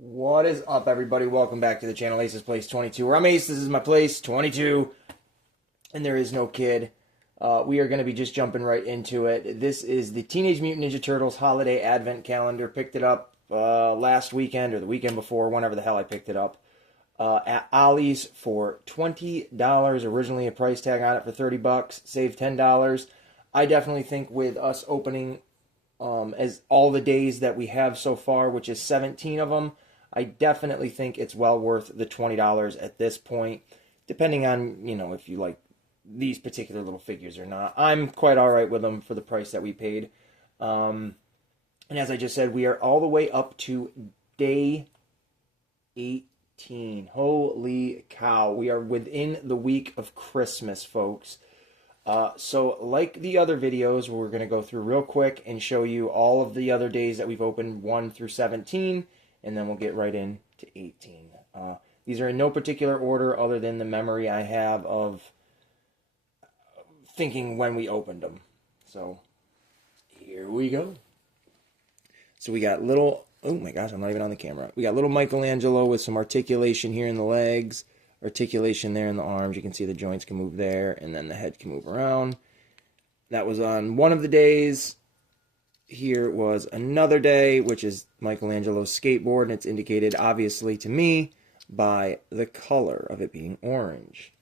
What is up, everybody? Welcome back to the channel, Ace's Place 22, where I'm Ace. This is my place, 22, and there is no kid. We are going to be just jumping right into it. This is the Teenage Mutant Ninja Turtles Holiday Advent Calendar. Picked it up last weekend or the weekend before, whenever the hell I picked it up, at Ollie's for $20. Originally a price tag on it for $30. Saved $10. I definitely think with us opening as all the days that we have so far, which is 17 of them, I definitely think it's well worth the $20 at this point, depending on, if you like these particular little figures or not. I'm quite all right with them for the price that we paid. And as I just said, we are all the way up to day 18. Holy cow. We are within the week of Christmas, folks. So like the other videos, we're going to go through real quick and show you all of the other days that we've opened 1 through 17, and then we'll get right into 18. These are in no particular order other than the memory I have of thinking when we opened them. So here we go. So we got little, oh my gosh, I'm not even on the camera. We got little Michelangelo with some articulation here in the legs. Articulation there in the arms. You can see the joints can move there, and then the head can move around. That was on one of the days. Here was another day, which is Michelangelo's skateboard, and it's indicated, obviously, to me, by the color of it being orange.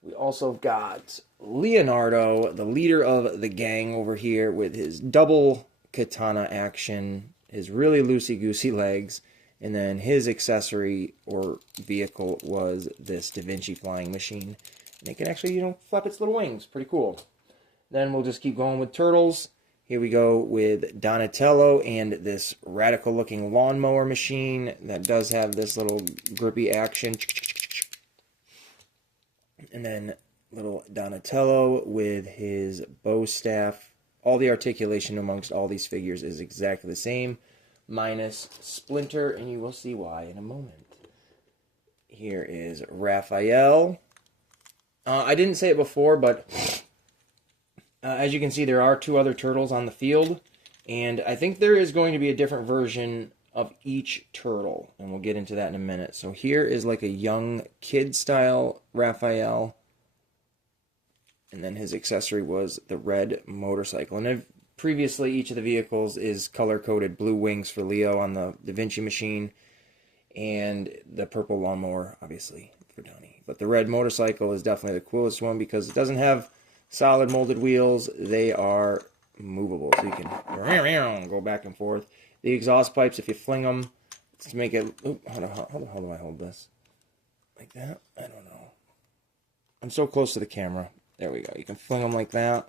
We also got Leonardo, the leader of the gang over here, with his double katana action, his really loosey-goosey legs, and then his accessory or vehicle was this Da Vinci flying machine. And it can actually, flap its little wings. Pretty cool. Then we'll just keep going with Turtles. Here we go with Donatello and this radical looking lawnmower machine that does have this little grippy action. And then little Donatello with his bow staff. All the articulation amongst all these figures is exactly the same, minus Splinter, and you will see why in a moment. Here is Raphael. I didn't say it before, but as you can see, there are 2 other turtles on the field, and I think there is going to be a different version of each turtle, and we'll get into that in a minute. So here is like a young kid-style Raphael, and then his accessory was the red motorcycle. And previously, each of the vehicles is color-coded blue wings for Leo on the Da Vinci machine, and the purple lawnmower, obviously, for Donnie. But the red motorcycle is definitely the coolest one because it doesn't have solid molded wheels. They are movable, so you can go back and forth. The exhaust pipes, if you fling them to make it... Oop, how do I hold this? Like that? I don't know. I'm so close to the camera. There we go. You can fling them like that.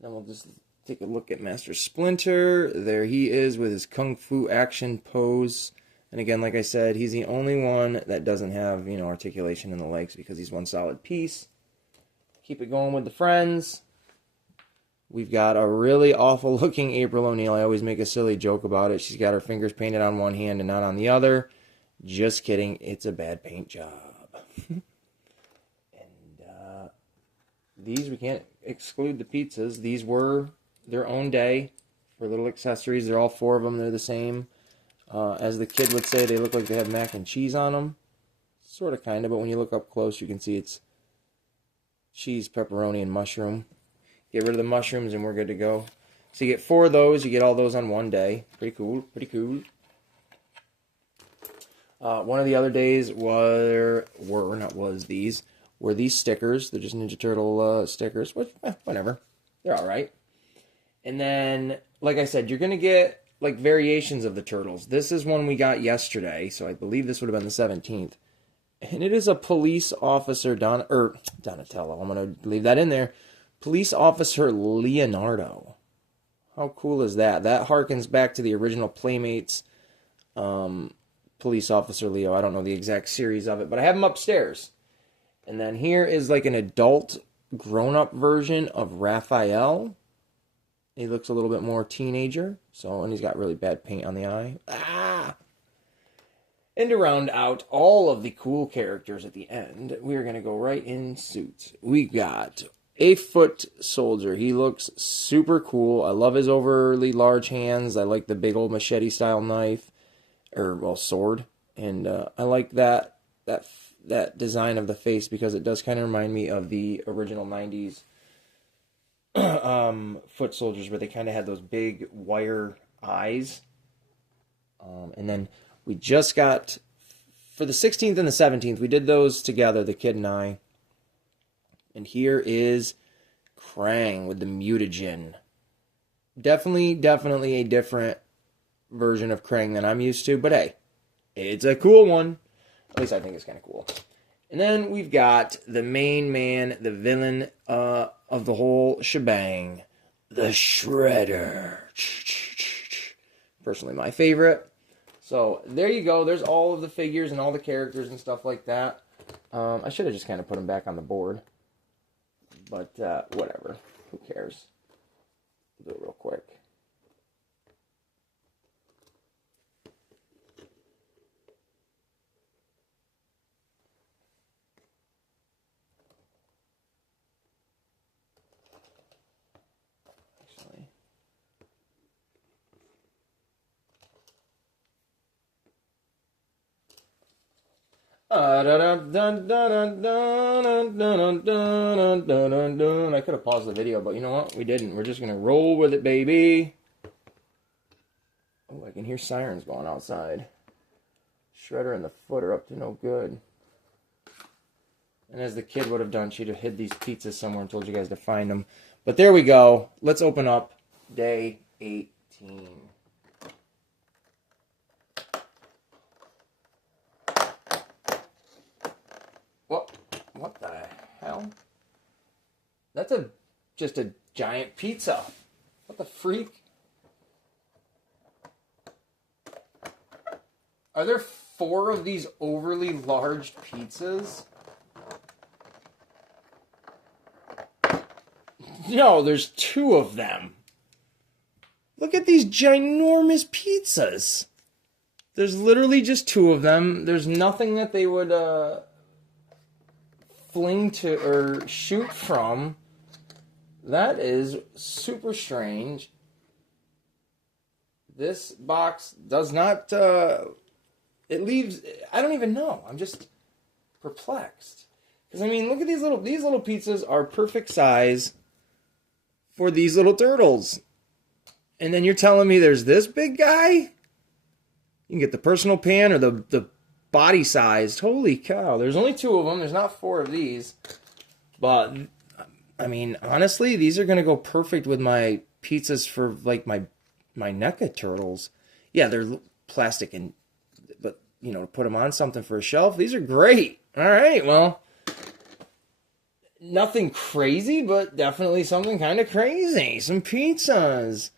Then we'll just take a look at Master Splinter. There he is with his Kung Fu action pose. And again, like I said, he's the only one that doesn't have, articulation in the legs because he's one solid piece. Keep it going with the friends. We've got a really awful looking April O'Neil. I always make a silly joke about it. She's got her fingers painted on one hand and not on the other. Just kidding. It's a bad paint job. These, we can't exclude the pizzas. These were their own day for little accessories. They're all 4 of them. They're the same. As the kid would say, they look like they have mac and cheese on them. Sort of, kind of, but when you look up close, you can see it's cheese, pepperoni, and mushroom. Get rid of the mushrooms, and we're good to go. So you get 4 of those. You get all those on one day. Pretty cool. Pretty cool. One of the other days were these stickers. They're just Ninja Turtle stickers, which, whatever. They're alright. And then, like I said, you're going to get, like, variations of the Turtles. This is one we got yesterday, so I believe this would have been the 17th. And it is a police officer, Donatello. I'm going to leave that in there. Police officer Leonardo. How cool is that? That harkens back to the original Playmates police officer Leo. I don't know the exact series of it, but I have him upstairs. And then here is like an adult, grown-up version of Raphael. He looks a little bit more teenager. And he's got really bad paint on the eye. And to round out all of the cool characters at the end, we're going to go right in suit. We got a foot soldier. He looks super cool. I love his overly large hands. I like the big old machete style knife, or well, sword, and I like that design of the face because it does kind of remind me of the original '90s foot soldiers, where they kind of had those big wire eyes. And then we just got, for the 16th and the 17th, we did those together, the kid and I. And here is Krang with the mutagen. Definitely a different version of Krang than I'm used to, but hey, it's a cool one. At least I think it's kind of cool. And then we've got the main man, the villain of the whole shebang, the Shredder. Personally, my favorite. So there you go. There's all of the figures and all the characters and stuff like that. I should have just kind of put them back on the board. But whatever. Who cares? Do it real quick. Actually. I could have paused the video, but you know what? We didn't. We're just going to roll with it, baby. Oh, I can hear sirens going outside. Shredder and the Foot are up to no good. And as the kid would have done, she'd have hid these pizzas somewhere and told you guys to find them. But there we go. Let's open up day 18. What the hell? That's just a giant pizza. What the freak? Are there 4 of these overly large pizzas? No, there's 2 of them. Look at these ginormous pizzas. There's literally just 2 of them. There's nothing that they would fling to or shoot from. That is super strange. This box does not it leaves, I don't even know. I'm just perplexed. Because I mean, look at these little pizzas are perfect size for these little turtles. And then you're telling me there's this big guy? You can get the personal pan or the body sized. Holy cow. There's only 2 of them. There's not 4 of these. But, I mean, honestly, these are going to go perfect with my pizzas for, like, my NECA turtles. Yeah, they're plastic, but, you know, to put them on something for a shelf, these are great. All right, well, nothing crazy, but definitely something kind of crazy. Some pizzas.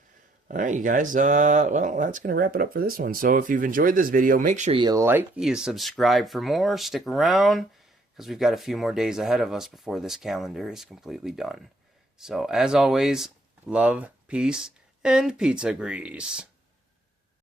All right, you guys, well, that's going to wrap it up for this one. So if you've enjoyed this video, make sure you like, you subscribe for more, stick around, because we've got a few more days ahead of us before this calendar is completely done. So, as always, love, peace, and pizza grease.